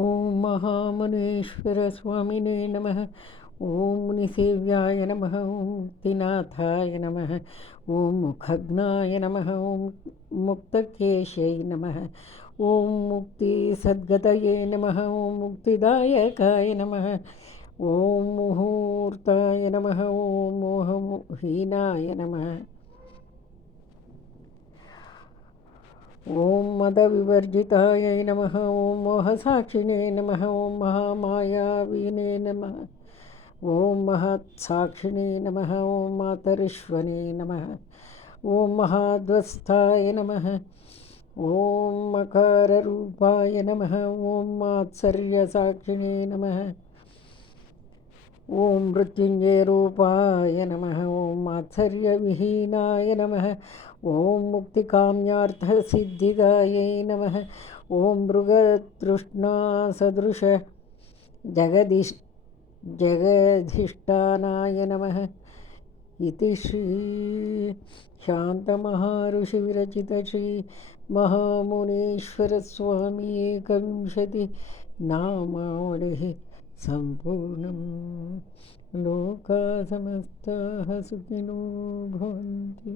ఓం మహామునేశ్వర స్వామినే నమః. ఓం మునిసేవ్యాయ నమః. ఓం ముక్తినాథాయ నమః. ఓం ముఖజ్ఞాయ నమః. ఓం ముక్తకేశై నమః. ఓం ముక్తి సద్గతయే నమః. ఓం ముక్తిదాయకాయ నమః. ఓం ముహూర్తాయ నమః. ఓం మోహహీనాయ నమః. ఓం మదవివర్జితాయై నమః. ఓం మోహసాక్షిణే నమః. ఓం మహామాయావినే నమః. ఓం మహత్సాక్షిణే నమః. ఓం మాతరిష్వనే నమః. ఓం మహాద్వస్థాయ నమః. ఓం మకారరూపాయ నమః. ఓం మాత్సర్యసాక్షిణే నమః. ఓం మృత్యుంజయరూపాయ నమః. ఓం మాత్సర్యవిహీనాయ నమః. ఓం ముక్తికామ్యార్థసిద్ధిదాయై నమః. ఓం మృగతృష్ణాసదృశ జగదిష్ జగధిష్టానాయ నమః. ఇది శ్రీ శాంతమహర్షి విరచిత శ్రీ మహామునేశ్వర స్వామి ఏకవింశతి నామావళి సంపూర్ణం. లోకా సమస్తాః సుఖినో భవంతు.